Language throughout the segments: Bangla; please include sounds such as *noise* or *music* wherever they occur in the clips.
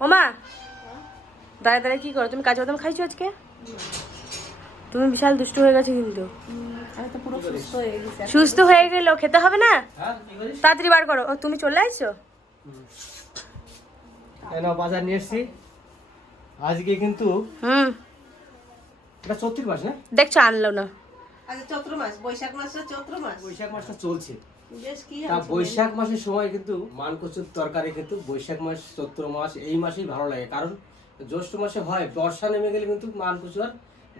ও মা দাঁড়ায় দাঁড়ায় কি করো? তুমি কাজু বাদাম খাইছো আজকে? তুমি বিশাল দুষ্টু হয়ে গেছো কিন্তু। আমি তো পুরো সুস্থ হয়ে গেছি সুস্থ হয়ে গেলো খেতে হবে না? হ্যাঁ কি করিস তাড়াতাড়ি বার করো। ও তুমি চলে আসছো এই বাজার নিয়ে এসছি। আজকে কিন্তু হুম। এটা চৈত্র মাস না দেখছ আনলো না। আচ্ছা চৈত্র মাস বৈশাখ মাসটা চৈত্র মাস। বৈশাখ মাসটা চলছে। তা বৈশাখ মাসের সময় কিন্তু মান কচুর তরকারি কিন্তু বৈশাখ মাস চৈত্র মাস এই মাসেই ভালো লাগে। কারণ জ্যৈষ্ঠ মাসে হয় বর্ষা নেমে গেলে কিন্তু মান কচু আর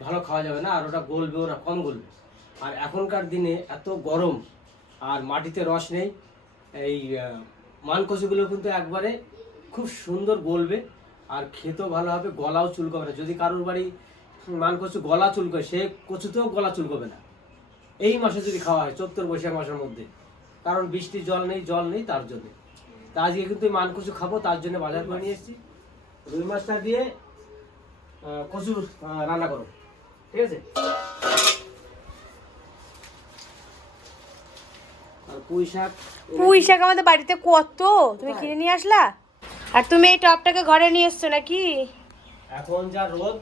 ভালো খাওয়া যাবে না আর ওটা গলবে ওরা কম গলবে। আর এখনকার দিনে এত গরম আর মাটিতে রস নেই এই আহ, মান কচুগুলো কিন্তু একবারে খুব সুন্দর গলবে আর খেতেও ভালো হবে গলাও চুলকবে না। যদি কারোর বাড়ি মান কচু গলা চুলকয় সে কচুতেও গলা চুলকবে না। এই মাসে যদি খাওয়া হয় চৈত্র বৈশাখ মাসের মধ্যে। কারণ বৃষ্টির জল নেই জল নেই তার জন্য। তা আজকে কিন্তু মানকচু খাব তার জন্য বাজার করে নিয়ে এসেছি। রুই মাছটা দিয়ে কচুর রান্না করো। ঠিক আছে? আর পুঁই শাক পুঁই শাক আমাদের বাড়িতে কত? তুমি কিনে নিয়ে আসলা? আর তুমি এই টপটাকে ঘরে নিয়ে এসছো নাকি? এখন যা রোদ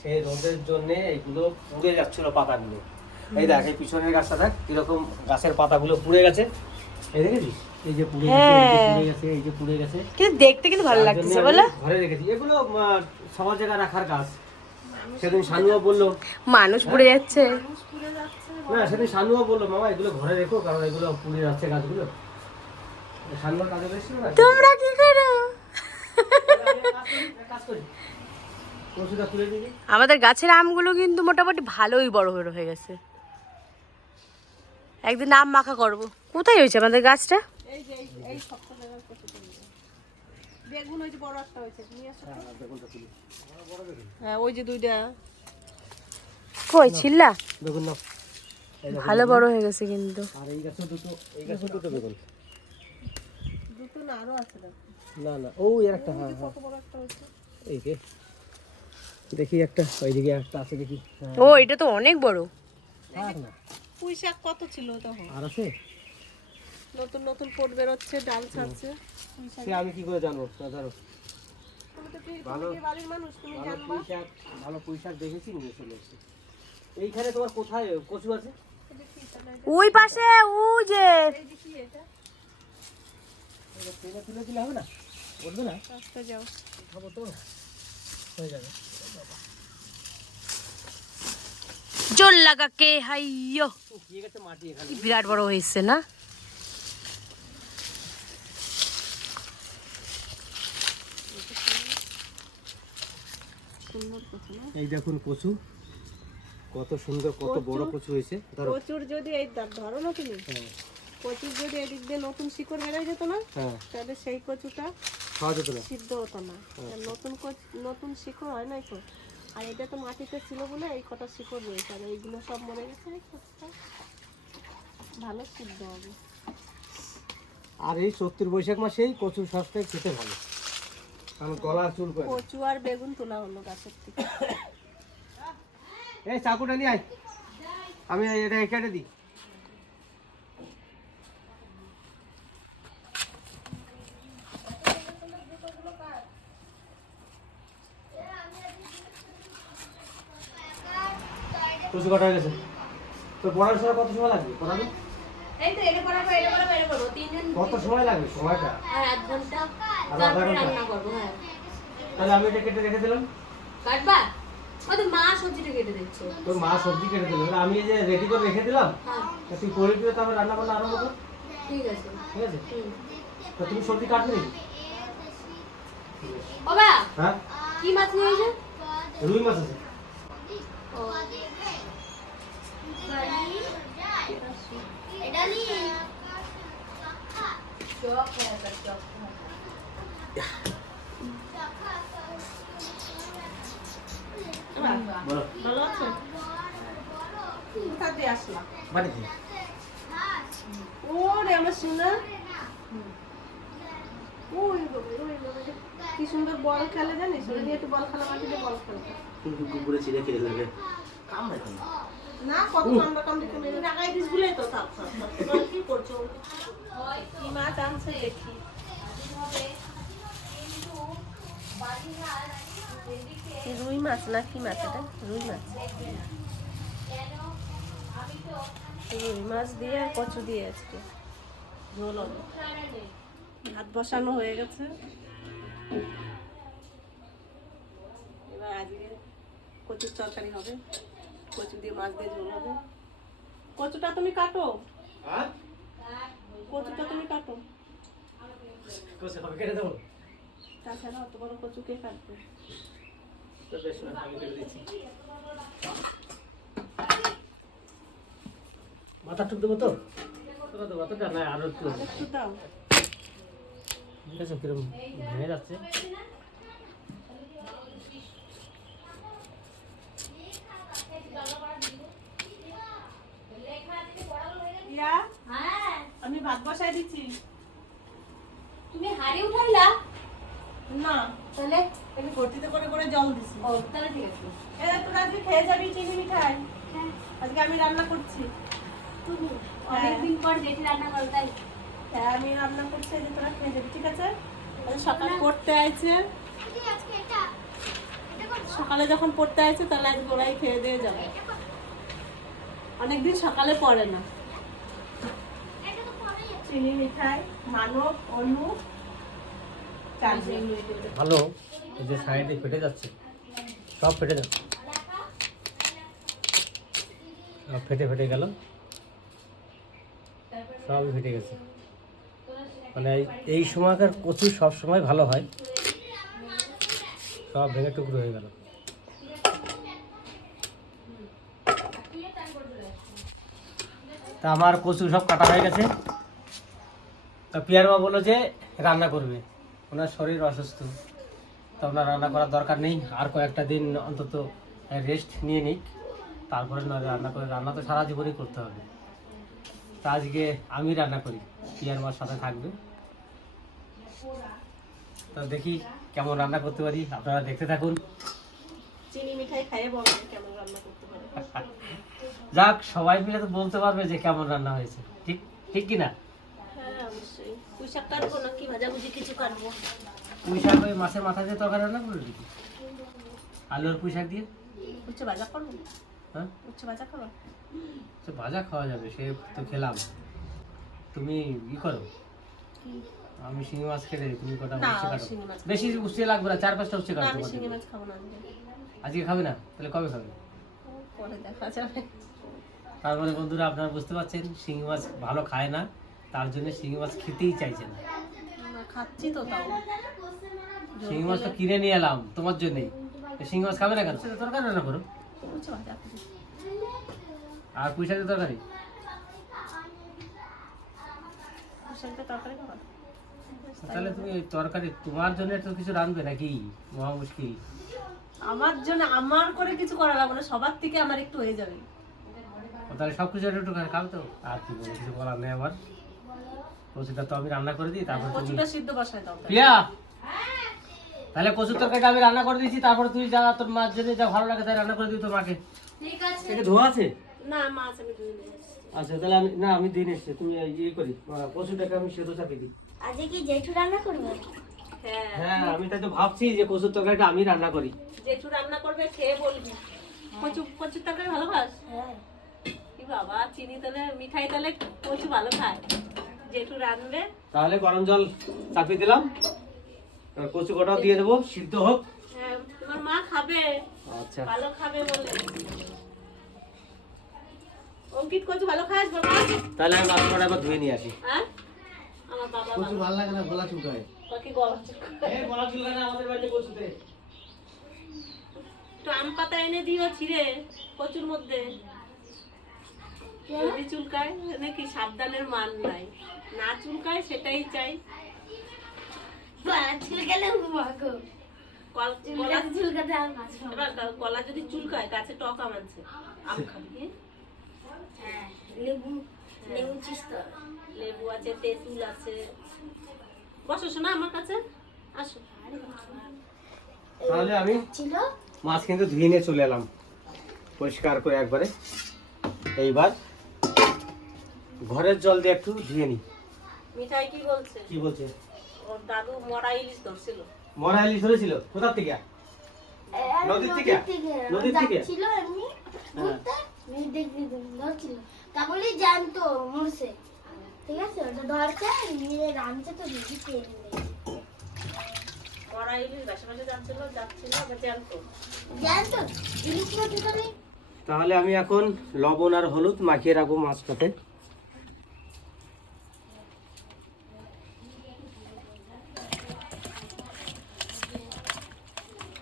সেই রোদের জন্য এইগুলো পুড়ে যাচ্ছিল পাতাগুলো এই দেখ এই পিছনের গাছটা দেখ কীরকম গাছের পাতাগুলো পুড়ে গেছে। এই দেখেছিস? এই যে পুড়ে গেছে এই যে হ্যাঁ। পুড়ে গেছে। কিন্তু দেখতে কিন্তু ভালো লাগতেছে বলো। ঘরে রেখেছি। এগুলো সবার জায়গায় রাখার গাছ। সেদিন শানুয়া বলল মানুষ পুড়ে যাচ্ছে। না সেদিন শানুয়া বলল মামা এগুলো ঘরে রেখো কারণ এগুলো পুড়ে যাচ্ছে গাছগুলো। কাজে না? তোমরা কি করো? কাজ আমাদের গাছের আমগুলো কিন্তু মোটামুটি ভালোই বড় বড় হয়ে গেছে। একদিন আম মাখা করব। কোথায় হয়েছে আমাদের গাছটা? হ্যাঁ কই ছিল্লা ভালো বড় হয়ে গেছে কিন্তু। আর এই গাছে দুটো এই গাছে দুটো বেগুন। দুটো না আরও আছে দেখো। না না ও এর একটা হ্যাঁ হ্যাঁ। একটা এই দেখি একটা ওইদিকে একটা আছে দেখি। হ্যাঁ। ও এটা তো অনেক বড়। না। পুঁই শাক কত ছিল তখন? আর আছে নতুন নতুন পোট বেরোচ্ছে ডাল ছাড়ছে। সে আমি কি করে জানব? না ধরো। তুমি তো কি- ভালো। পুঁই শাক দেখেছি নিয়ে চলে এসেছি। এইখানে তোমার কোথায়? কচু আছে? ওই পাশে ও যে। এই যে কি এটা এটা তুলে তুলে দিলে হবে না? বলবে না? রাস্তা যাও। খাব তো। হয়ে যাবে। জোর লাগা কে হাইয়ো বিরাট বড় হয়েছে না? সুন্দর কথা না এই দেখুন কচু। কত সুন্দর কত বড় কচু হয়েছে। প্রচুর যদি এই ধরো না তুমি। হ্যাঁ। প্রচুর যদি এদিক দিয়ে নতুন শিকড় বেড়ে যেত না হ্যাঁ। তাহলে সেই কচুটা খাওয়া যেত না। সিদ্ধ হতো না। নতুন কচ নতুন শিকড় হয় নাই তো আর এটা তো মাটিতে ছিল বলে এই কটা শিকড় রয়েছে। আর এইগুলো সব মরে গেছে ভালো সিদ্ধ হবে। আর এই সত্তর বৈশাখ মাসেই কচু সস্তায় খেতে ভালো। কারণ গলা চুল করে। কচু আর বেগুন তোলা হলো গাছের থেকে। এই চাকুটা নিয়ে আয়। আমি এটা কেটে দিই কচু কাটা হয়ে গেছে। তো সময় কত সময় লাগবে? পড়াবে? এই তো এটা করাবো এটা করাবো এটা করব তিনজন কত সময় লাগবে? সময়টা? আর ঘণ্টা। আর আধা ঘণ্টা? হ্যাঁ। তাহলে আমি এটা কেটে রেখে দিলাম। কাটবা? ও তো মা সবজিটা কেটে দিচ্ছে। মা সবজি কেটে দিল। আমি এই যে রেডি করে রেখে দিলাম হ্যাঁ। তুই করে দিয়ে তারপর রান্না বান্না আরম্ভ কর। ঠিক আছে। ঠিক আছে। তা তুমি সবজি কাটবে নাকি? ও বা হ্যাঁ? কি মাছ নিয়ে এসে? রুই মাছ আছে। ও। ভালো আসলাম বাড়ি থেকে ওরে আমার সোনা। কি সুন্দর বল খেলে জানিস নিয়ে একটু বল খেলা মাটিতে বল কিন্তু কুকুরে চিড়ে খেলে ফেলবে কামড়াই তো না। না কত কামড়া কামড়ি করে লাগাই দিস বলে তো থাক থাক থাক। এবার কি করছ? কি মাছ আনছে দেখি। রুই মাছ না কি মাছ এটা? রুই মাছ। রুই মাছ দিয়ে আর কচু দিয়ে আজকে। ঝোল হবে। ভাত বসানো হয়ে গেছে। এবার আজকে কচুর তরকারি হবে। কচু দিয়ে মাছ দিয়ে ঝোল হবে। কচুটা তুমি কাটো। কচুটা তুমি কাটো। হবে কেটে দেবো? তাছাড়া অত বড় কচু কে কাটবে? তো বেশ আমি কেটে দিচ্ছি। মাথা টুক দেবো তো? দেবো অতটা না আরও একটু। দাও। ঠিক আছে কিরম ভেঙে যাচ্ছে ইয়া আমি ভাত বসাই দিচ্ছি। তুমি হাড়ি উঠাইলা? না। তাহলে? আমি ভর্তিতে করে করে জল দিছি। ও তাহলে ঠিক আছে। এ তোরা আজকে খেয়ে যাবি চিনি মিঠাই? হ্যাঁ। আজকে আমি রান্না করছি। তুমি? অনেকদিন পর জেঠি রান্না করো তাই? হ্যাঁ আমি রান্না করছি যে তোরা খেয়ে যাবি ঠিক আছে? সকালে পড়তে আইছে। সকালে যখন পড়তে আইছে তাহলে আজ গোড়াই খেয়ে দিয়ে যাবে। অনেকদিন সকালে পড়ে না। চিনি মিঠাই মানব অনু ভালো, এই যে সাইডে ফেটে যাচ্ছে। সব ফেটে যাচ্ছে। সব ফেটে ফেটে গেল। সব ফেটে গেছে। মানে এই সময়কার কচু সব সময় ভালো হয়। সব ভেঙে টুকরো হয়ে গেল। তা আমার কচু সব কাটা হয়ে গেছে। তা পিয়ার মা বলল যে রান্না করবে। ওনার শরীর অসুস্থ তা ওনার রান্না করার দরকার নেই আর কয়েকটা দিন অন্তত রেস্ট নিয়ে নিক তারপরে না রান্না করে রান্না তো সারা জীবনই করতে হবে। তা আজকে আমি রান্না করি পিয়ার মার সাথে থাকবে। তা দেখি কেমন রান্না করতে পারি আপনারা দেখতে থাকুন। চিনি মিঠাই খাইয়ে বলবে কেমন রান্না করতে পারে। *laughs* যাক সবাই মিলে তো বলতে পারবে যে কেমন রান্না হয়েছে। ঠিক ঠিক কি না? পুঁই শাক কাটবো না কি ভাজাভুজি কিছু কাটবো পুঁই শাক ওই মাছের মাথা দিয়ে তরকারি রান্না করে দিবি আলু আর পুঁই শাক দিয়ে? উচ্ছে ভাজা করব। হ্যাঁ? উচ্ছে ভাজা করব। সে ভাজা খাওয়া যাবে সে তো খেলাম। তুমি ই করো। আমি শিঙি মাছ খেতে তুমি কটা উচ্ছে কাটো। বেশি উচ্ছে লাগবে না চার পাঁচটা উচ্ছে না কাটো আমি শিঙি মাছ খাব না আজকে আজকে খাবে না? তাহলে কবে খাবে? পরে দেখা যাবে। তারপরে বন্ধুরা আপনারা বুঝতে পারছেন শিঙি মাছ ভালো খায় না। তার জন্য শিঙি মাছ খেতেই চাইছে না। খাচ্ছি তো তাও। শিঙি মাছ তো কিনে নিয়ে এলাম তোমার জন্যই। শিঙি মাছ খাবে না কেন? সেটা তরকারি রান্না করো। আর পুঁই শাকের তরকারি খাব। তাহলে তুমি তরকারি তোমার জন্য তো কিছু রাঁধবে নাকি? মহা মুশকিল। আমার জন্য আমার করে কিছু করা লাগবে না সবার থেকে আমার একটু হয়ে যাবে। তাহলে সব কিছু একটু খাও তো? আর কি বলব কিছু বলার নেই আমার। কচুটা তো আমি রান্না করে দিই তারপর তুমি কচুটা সিদ্ধ বসায় দাও। প্রিয়া! তাহলে কচুর তরকারিটা আমি রান্না করে দিয়েছি তারপর তুই যা তোর মার জন্য যা ভালো লাগে তাই রান্না করে দিই তোর মাকে। ঠিক আছে। এটা ধোয়া আছে? না মাছ আমি ধুয়ে নিয়ে আচ্ছা তাহলে আমি না আমি দিন এসছি তুমি ইয়ে করি কচুটাকে আমি সেদ্ধ চাপিয়ে দিই। আজকে কি জেঠু রান্না করবে? হ্যাঁ। হ্যাঁ আমি তাই তো ভাবছি যে কচুর তরকারিটা আমি রান্না করি। জেঠু রান্না করবে খেয়ে বলবি। কচু কচুর তরকারি ভালো খাস হ্যাঁ। কি বাবা চিনি তাহলে মিঠাই তাহলে কচু ভালো খায়। জেঠু রাঁধবে। তাহলে গরম জল চাপিয়ে দিলাম। কচু কটাও দিয়ে দেবো সিদ্ধ হোক। হ্যাঁ তোমার মা খাবে। আচ্ছা। ভালো খাবে বলে। অঙ্কিত কচু ভালো খাস? বাবা তাহলে আমি মাছ কটা একবার ধুয়ে নিয়ে আসি। হ্যাঁ? আমার বাবা ভালো ভালো লাগে না গলা চুলকায়? বাকি গলা এই গলা চুলকায় না আমাদের বাড়িতে কচুতে। একটু আম পাতা এনে দিও ছিঁড়ে কচুর মধ্যে। যদি চুলকায় নাকি সাবধানের মান নাই? না চুলকায় সেটাই চাই। চুলকালে মাগো কল- যদি চুলকায় গাছে টক আম আছে আম খাবি হ্যাঁ? হ্যাঁ লেবু লেবু চিস্ত লেবু আছে তেঁতুল আছে। বসো শোনা আমার কাছে। আসো। তাহলে আমি মাছ কিন্তু ধুয়ে নিয়ে চলে এলাম। পরিষ্কার করে একবারে। এইবার ঘরের জল দিয়ে একটু ধুয়ে নি। মিঠাই কি বলছে? কি বলছে? ওর দাদু মরা ইলিশ ধরছিল। মরা ইলিশ ধরেছিল? কোথার থেকে? নদীর থেকে? নদীর থেকে? ছিল এমনি হ্যাঁ। দেখবি ধরছিল। তারপরে জানতো মরছে। ঠিক আছে? ওটা ধরছে নিয়ে রামছে তো দিদি পেয়ে নিয়ে ইলিশ বাসা বাসা যাচ্ছিল যাচ্ছিল জানতো। জানতো? ইলিশ তাহলে আমি এখন লবণ আর হলুদ মাখিয়ে রাখব মাছটাতে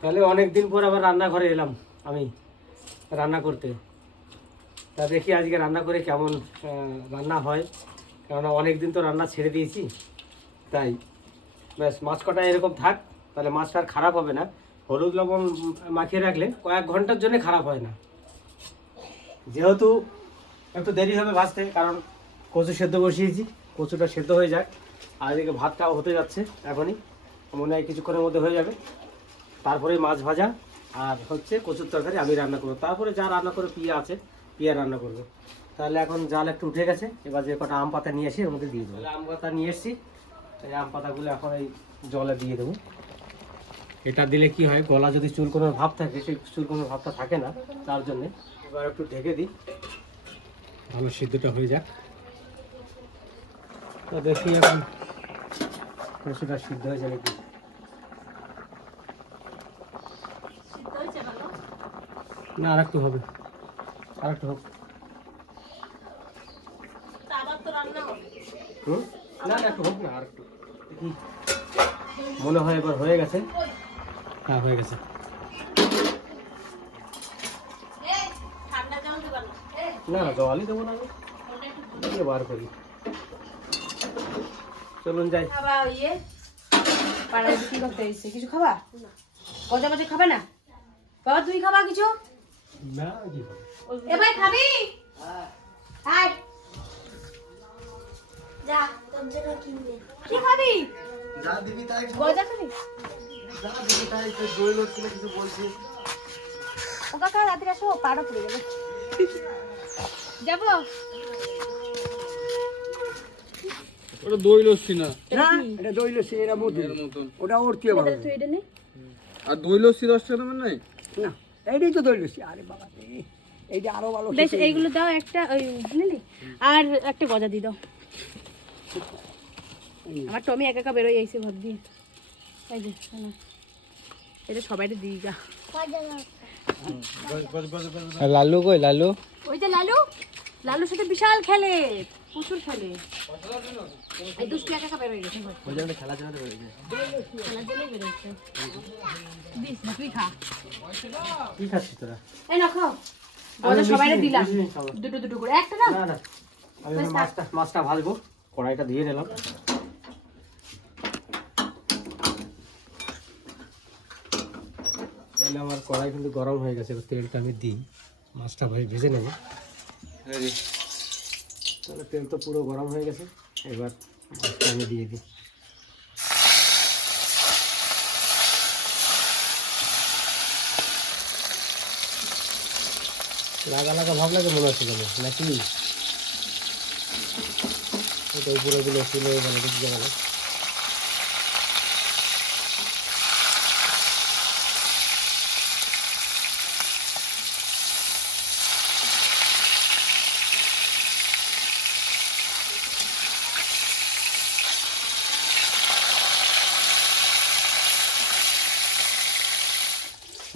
তাহলে অনেক দিন পর আবার রান্নাঘরে এলাম আমি, রান্না করতে। তা দেখি আজকে রান্না করে কেমন রান্না হয়। কেননা অনেক দিন তো রান্না ছেড়ে দিয়েছি, তাই। ব্যাস মাছ কটা এরকম থাক, তাহলে মাছটা আর খারাপ হবে না। হলুদ লবণ মাখিয়ে রাখলে কয়েক ঘণ্টার জন্য খারাপ হয় না। যেহেতু একটু দেরি হবে ভাজতে, কারণ কচু সেদ্ধ বসিয়েছি, কচুটা সেদ্ধ হয়ে যাক। আর এদিকে ভাতটাও হতে যাচ্ছে এখনই, মনে হয় কিছুক্ষণের মধ্যে হয়ে যাবে। তারপরে মাছ ভাজা আর হচ্ছে কচুর তরকারি আমি রান্না করব। তারপরে যা রান্না করে পিয়া আছে, পিয়া রান্না করব। তাহলে এখন জাল একটু উঠে গেছে, এবার যে কটা আম পাতা নিয়ে আসি ওর মধ্যে দিয়ে দেবো। আম পাতা নিয়ে এসছি, এই আম পাতাগুলো এখন এই জলে দিয়ে দেবো। এটা দিলে কি হয়, গলা যদি চুলকোনোর ভাব থাকে, সেই চুলকোনোর ভাবটা থাকে না, তার জন্যে এবার একটু ঢেকে দিই। ভালো সিদ্ধটা হয়ে যাক। তো দেখি এখন কচুটা সিদ্ধ নাকি। সিদ্ধ হয়েছে ভালো না আর একটু হবে। আর একটু হোক তা আবার তো রান্না হবে না না একটু হোক না আর একটু মনে হয় এবার হয়ে গেছে। হ্যাঁ হয়ে গেছে। না জলই দেবো না। আমি বার করি। চলুন যাই। পাড়ায় করতে কিছু খাবা? গজা মজা খাবে না? বাবা তুই খাবা কিছু? না কি হবে এ ভাই খাবি? আয়। যা তোর জন্য কিনবে। কি খাবি? গজা খাবি? ও কাকা রাত্রে আসো পাড়া পড়ে গেল। যাব? ওটা দই লস্যি না? না এটা দই লস্যি এরা মতন। ওটা ওর থেকে ভালো। আর দই লস্যি দশ টাকা দামের নাই? না। এইটাই তো লস্যি আরে বাবা রে, এইটা আরও ভালো বেশ। এইগুলো দাও একটা ওই নিলি আর একটা গজা দিয়ে দাও। আমার টমি একা একা বেরোয় আইসে ভাব দিয়ে। এই যে। এটা সবাইটা দিই গা। লালু কই লালু? ওই যে লালু লালুর সাথে বিশাল খেলে। প্রচুর খেলে। এই দুষ্টু একা একা বেরোয় গেছে খেলার জন্যই বেরোচ্ছে। দিস না তুই খা। কি খাচ্ছিস তোরা? এই না খাও দিলাম। দুটো দুটো করে। একটা না না। আমি মাছটা মাছটা ভাজবো। কড়াইটা দিয়ে দিলাম তাহলে আমার কড়াই কিন্তু গরম হয়ে গেছে এবার তেলটা আমি দিই। মাছটা ভাই ভেজে নেব। তাহলে তেল তো পুরো গরম হয়ে গেছে। এবার মাছটা আমি দিয়ে দিই। লাগা লাগা ভাব লাগে মনে হচ্ছে কেন নাকি? এটা উপরে গুলো ছিল মানে দেখি গেল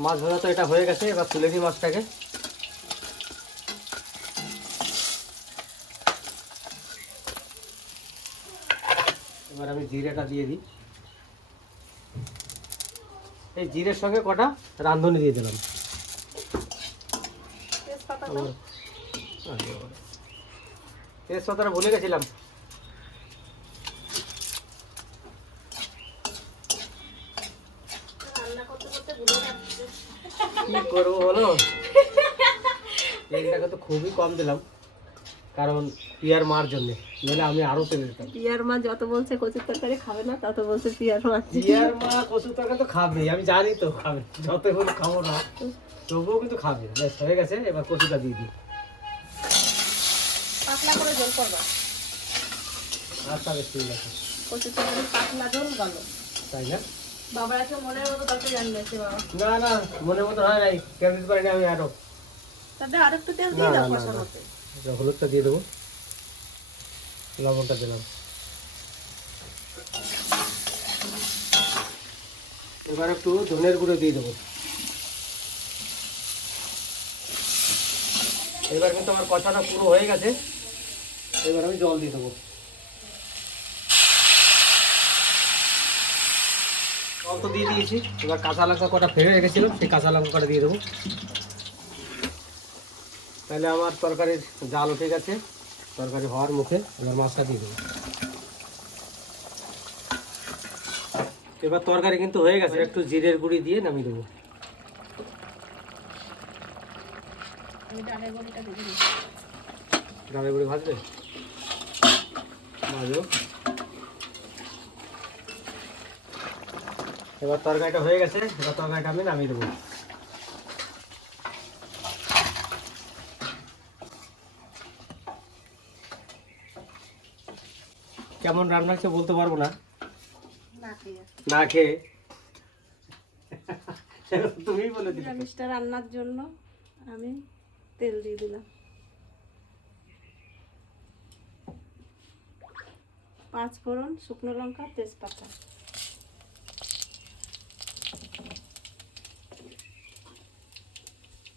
মাছ ভাজা তো এটা হয়ে গেছে এবার তুলে দিই মাছটাকে। এবার আমি জিরেটা দিয়ে দিই। এই জিরের সঙ্গে কটা রাঁধুনি দিয়ে দিলাম। তেজপাতাটা ভুলে গেছিলাম। খুবই কম দিলাম। কারণ পিয়ার মার জন্যে। নাহলে আমি আরও তেল দিতাম পিয়ার মা যত বলছে কচুর তরকারি খাবে না তত বলছে পিয়ার মা। পিয়ার মা কচুর তরকারি তো খাবে আমি জানি তো খাবে। যত হলে খাব না তবুও কিন্তু খাবে। ব্যাস হয়ে গেছে এবার কচুটা দিয়ে দিই। পাতলা করে জল করবা। আচ্ছা বেশ ঠিক আছে। কচুর তরকারি পাতলা জল গলো। তাই না? বাবার আজকে মনের মতো তরকারি রান্নাছে বাবা। না না মনে মতো হয় নাই। তেল দিতে পারি না আমি আরও? তাতে আরেকটু তেল দিয়ে দাও না, না এটা হলুদটা দিয়ে দেবো। লবণটা দিলাম। এবার একটু ধনের গুঁড়ো দিয়ে দেবো। এবার কিন্তু আমার কষাটা পুরো হয়ে গেছে। এবার আমি জল দিয়ে দেবো। জল তো দিয়ে দিয়েছি। এবার কাঁচা লঙ্কা কটা ফেলে রেখেছিলাম সেই কাঁচা লঙ্কা কটা দিয়ে দেবো। তাহলে আমার তরকারির জাল উঠে গেছে। তরকারি হওয়ার মুখে এবার মাছটা দিয়ে দেবো। এবার তরকারি কিন্তু হয়ে গেছে একটু জিরের গুঁড়ি দিয়ে নামিয়ে দেবো। ডালের গুঁড়ি ভাজবে? ভাজো। এবার তরকারিটা হয়ে গেছে এবার তরকারিটা আমি নামিয়ে দেবো। কেমন রান্না হচ্ছে বলতে পারব না? না খেয়ে *laughs* তুমি বলে দিলে। নিরামিষটা রান্নার জন্য আমি তেল দিয়ে দিলাম। পাঁচ ফোড়ন শুকনো লঙ্কা তেজপাতা।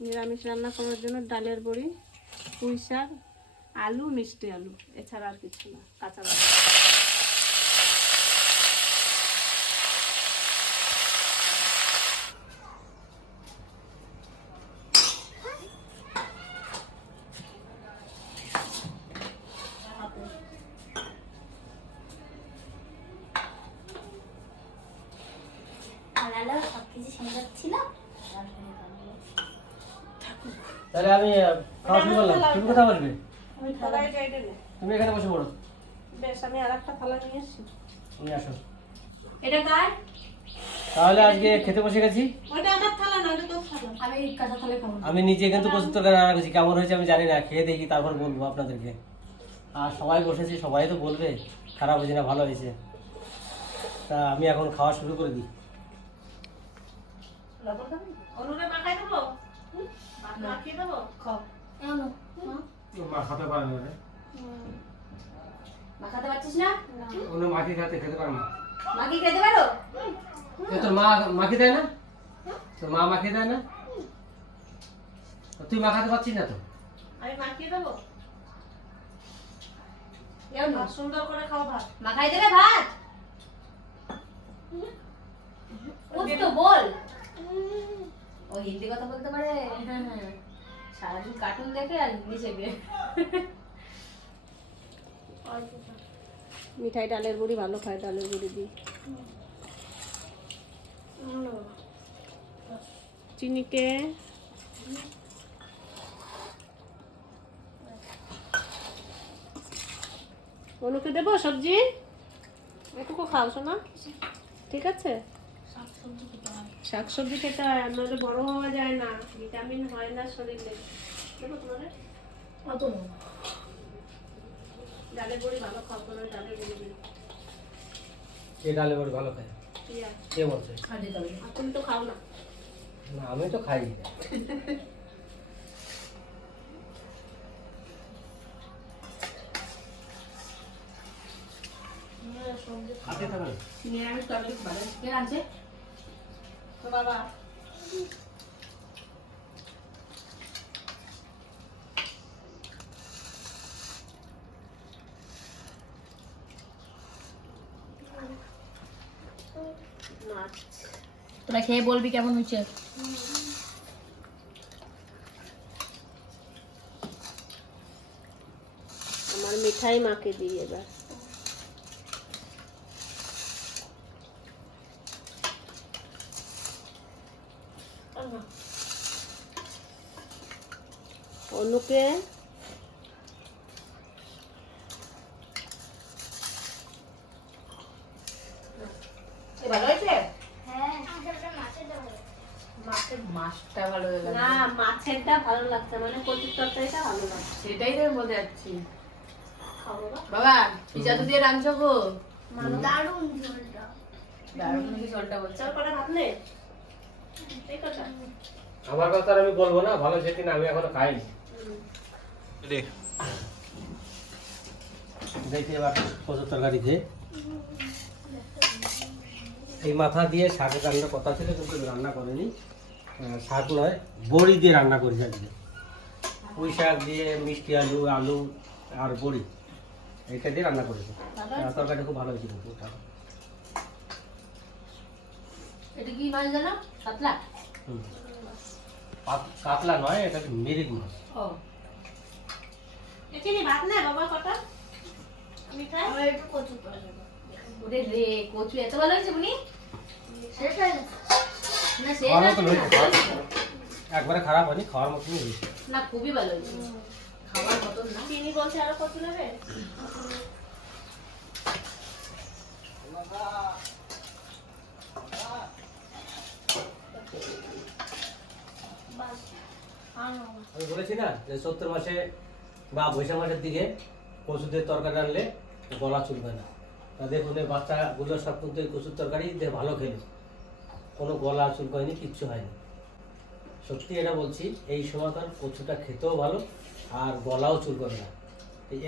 নিরামিষ রান্না করার জন্য ডালের বড়ি পুঁই শাক আলু মিষ্টি আলু। এছাড়া আর কিছু না কাঁচা লঙ্কা। ভালো সব কিছু সুন্দর ছিল তাহলে আমি খাওয়া শুরু করলাম। তুমি কথা বলবে। তুমি এখানে বসে পড়ো। বেশ আমি আর থালা নিয়ে এসছি তুমি আসো। এটা কার? তাহলে আজকে খেতে বসে গেছি। ওইটা আমার থালা না ওটা তোর থালা। আমি কাঁচা থালে খাব। আমি নিজে কিন্তু প্রস্তুত করে রান্না করছি কেমন হয়েছে আমি জানি না। খেয়ে দেখি তারপর বলব আপনাদেরকে। আর সবাই বসেছি সবাই তো বলবে খারাপ হয়েছে না ভালো হয়েছে। তা আমি এখন খাওয়া শুরু করে দিই। অনুরে মাখাই দেবো? মাখিয়ে দেবো? খাও মা পারে না মাখাতে পারছিস না? অন্য মাখি খাতে খেতে পারে না। মা খেতে পারো? তোর মা মাখি দেয় না? তোর মা মাখি দেয় না? তুই মাখাতে পারছিস না তো? আমি মাখিয়ে দেবো। সুন্দর করে খাও ভাত। মাখাই দেবে ভাত? বল। ও হিন্দি কথা বলতে পারে? হ্যাঁ হ্যাঁ। সারাদিন কার্টুন দেখে আর হিন্দি শেখে। মিঠাই ডালের বড়ি ভালো খায় ডালের বড়ি দিয়ে। চিনিকে অনুকে দেবো সবজি? এটুকু খাও শোনা ঠিক আছে? শাক সবজি খেতে হয় আর নইলে বড় হওয়া যায় না। ভিটামিন হয় না শরীরে। অত ডালের বড়ি ভালো খাও কোনো ডালের বড়ি কে ডালে বড় ভালো খায়? কে বলছে? তুমি তো খাও না। না আমি তো খাই। না। নিরামিষ তরকারি ভালো কে রাঁধছে? তো বাবা। তোরা খেয়ে বলবি কেমন হয়েছে? আমার মিঠাই মাকে দিই এবার। ভালো হয়েছে? হ্যাঁ মাছের দেবো মাছের মাছটা ভালো না মাছেরটা ভালো লাগছে মানে কচুর তরকারিটা ভালো লাগছে। সেটাই তো আমি বলতে যাচ্ছি। বাবা পিজা তো দিয়ে রাঁধছো গো। দারুণ ঝোলটা। দারুণ নাকি জলটা বলছে। চল কটা ভাত নে? আমার কথা আর আমি বলব না ভালো যেদিন আমি এখনও খাইনি। দেখি এবার কচুর তরকারি খেয়ে এই মাথা দিয়ে শাকের রান্নার কথা ছিল কিন্তু রান্না করেনি। শাক নয় বড়ি দিয়ে রান্না করেছি আজকে। পুঁই শাক দিয়ে মিষ্টি আলু আলু আর বড়ি এইটা দিয়ে রান্না করেছি। তরকারিটা খুব ভালো হয়েছিল ওটা। এটা কি মাছ জানো? কাতলা হুম। কাতলা নয় এটা মেরিক মাছ ও। চিনি ভাত নে বাবা কটা? আমি খাই একটু কচু ওরে রে কচু এত ভালো হয়েছে বুনি সেটাই না সে খাওয়ার না মতন হয়েছে খাওয়ার- একবারে খারাপ হয়নি খাওয়ার মতনই হয়েছে। না খুবই ভালো হয়েছে। খাওয়ার মতন না। চিনি বলছে আরও কত নেবে? আমি বলেছি না যে সত্তর মাসে বা বৈশাখ মাসের দিকে কচুদের তরকারি রানলে গলা চুলবে না। তা দেখুন বাচ্চাগুলো সব কিন্তু কচুর তরকারি দিয়ে ভালো খেলে। কোনো গলা চুলকায়নি, কিচ্ছু হয়নি। সত্যি এটা বলছি, এই সময় সময়কার কচুটা খেতেও ভালো আর গলাও চুলকাবে না।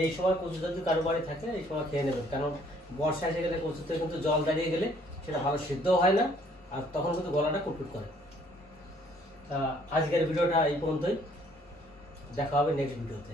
এই সময় কচু যদি কারও বাড়ি থাকে, এই সময় খেয়ে নেবেন। কারণ বর্ষা এসে গেলে কচুতে কিন্তু জল দাঁড়িয়ে গেলে সেটা ভালো সিদ্ধও হয় না আর তখন কিন্তু গলাটা কুটকুট করে। তা আজকের ভিডিওটা এই পর্যন্তই। দেখা হবে নেক্সট ভিডিওতে।